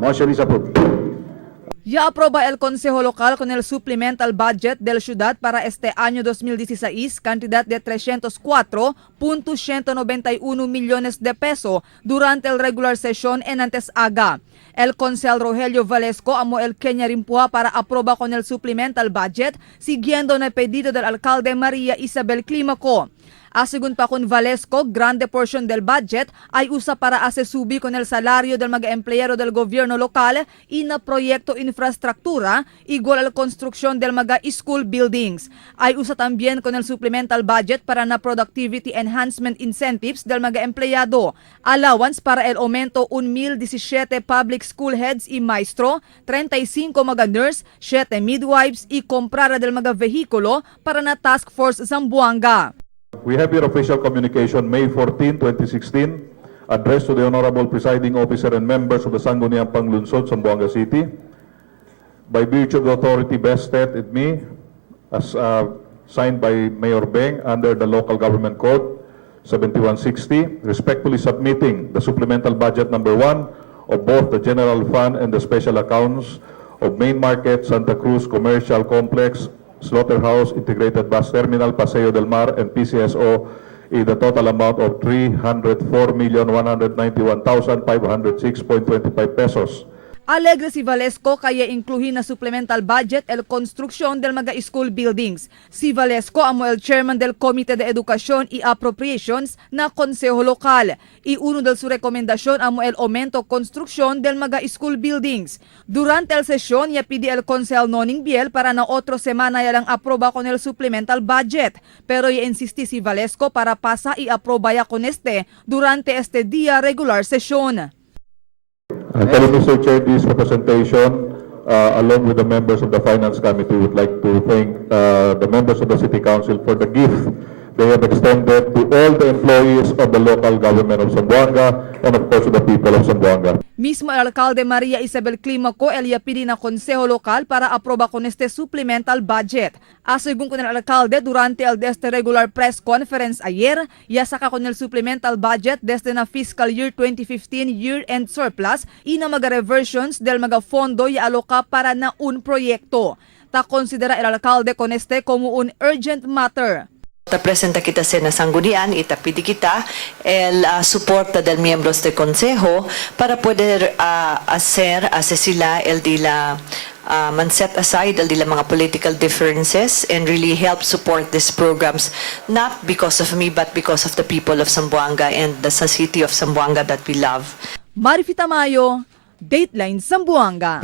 Motion is approved. Ya aproba el Consejo Local con el supplemental budget del ciudad para este año 2016, cantidad de 304.191 millones de pesos durante el regular session en Antes-Aga. El Consel Rogelio Valesco amo el Kenya Rimpua para aproba con el supplemental budget, siguiendo el pedido del alcalde Maria Isabel Climaco. Asegun pa con Valesco, grande portion del budget ay usa para asesubi con el salario del mga empleyado del gobierno local y na proyecto infraestructura igual al construcción del mga school buildings. Ay usa también con el supplemental budget para na productivity enhancement incentives del mga empleyado. Allowance para el aumento 1,017 public school heads y maestro, 35 mga nurse, 7 midwives y comprara del mga vehikulo para na task force Zamboanga. We have your official communication May 14, 2016, addressed to the Honorable Presiding Officer and members of the Sangguniang Panglunsod, Zamboanga City. By virtue of the authority vested in me, as signed by Mayor Beng under the Local Government Code 7160, respectfully submitting the supplemental budget number 1 of both the General Fund and the special accounts of Main Market, Santa Cruz Commercial Complex, Slaughterhouse, Integrated Bus Terminal, Paseo del Mar, and PCSO in the total amount of 304,191,506.25 pesos. Alegre si Valesco kaya incluhin na supplemental budget el construksyon del mga school buildings. Si Valesco amo el chairman del Comite de Educación y Appropriations na Konseho Lokal. Iuno del su rekomendasyon amo el aumento construksyon del mga school buildings. Durante el sesyon ya pidi el Consel Noning Biel para na otro semana ya lang aproba con el supplemental budget. Pero ya insisti si Valesco para pasa y aproba ya con este durante este día regular sesyon. Telling Mr. Chair, this representation, along with the members of the Finance Committee, would like to thank the members of the City Council for the gift they have extended to all the employees of the local government of Zamboanga and of course to the people of Zamboanga. Mismo el alcalde Maria Isabel Climaco el yapili na Consejo Local para aproba con este supplemental budget. Asegun con el alcalde durante el este regular press conference ayer, ya saka con el supplemental budget desde na fiscal year 2015 year-end surplus y na mga reversions del mga fondo ya aloka para na un proyekto. Ta considera el alcalde con este como un urgent matter. Presenta kita sa Sanggunian, itapidi kita el suporta del miembros del Consejo para poder hacer sila el de la set aside el de la mga political differences and really help support these programs, not because of me but because of the people of Zamboanga and the city of Zamboanga that we love. Marifita Mayo, Dateline Zamboanga.